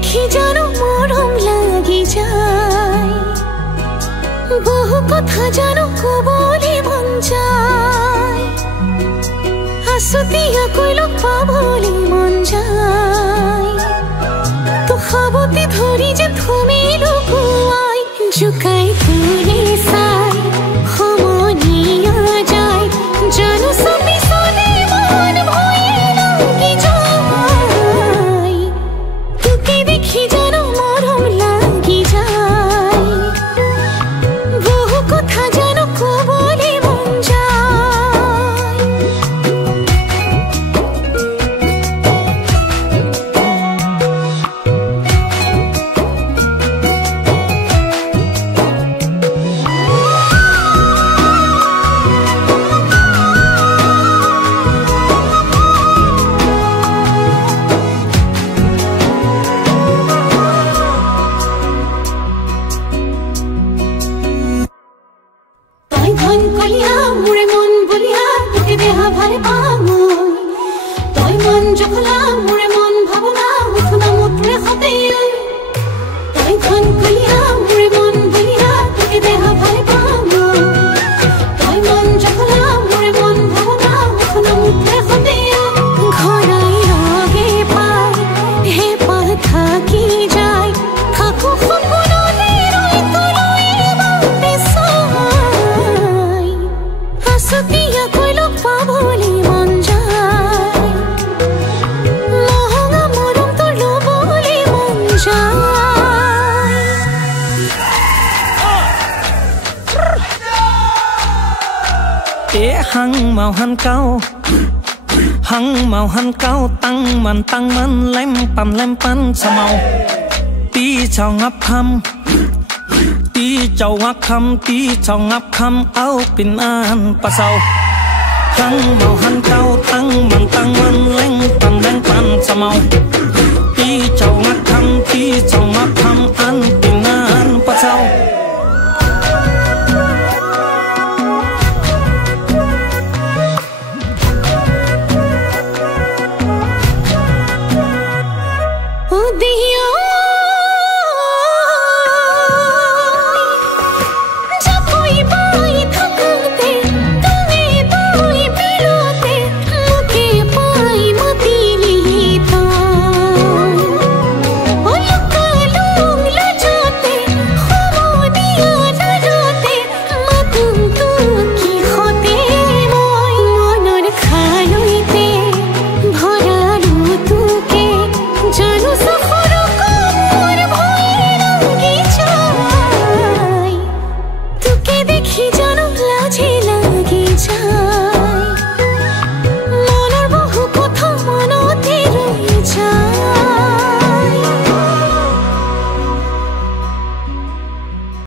দেখি যেন মরম লাগি যায় বহু কথা যেন কবলে মন যায় আসতিয়া কইল পাবলে মন যায় তো খাবতে ধরি যে তুমি লুকুয়াই জুকাই তুলে সাই সমনিয়া যায় জানো সবই সনে মন ভয়ে লাগি যায় তোকে দেখি যেন মরম লাগি যায় বহু কথা যেন কবলে মন যায় hăng màu hăng cao tăng man lem pan sa màu tí chào ngắp khăm tí chào ngắp khăm áo pin an pa sau hăng màu hăng cao tăng man lem pan sa màu tí chào ngắp khăm an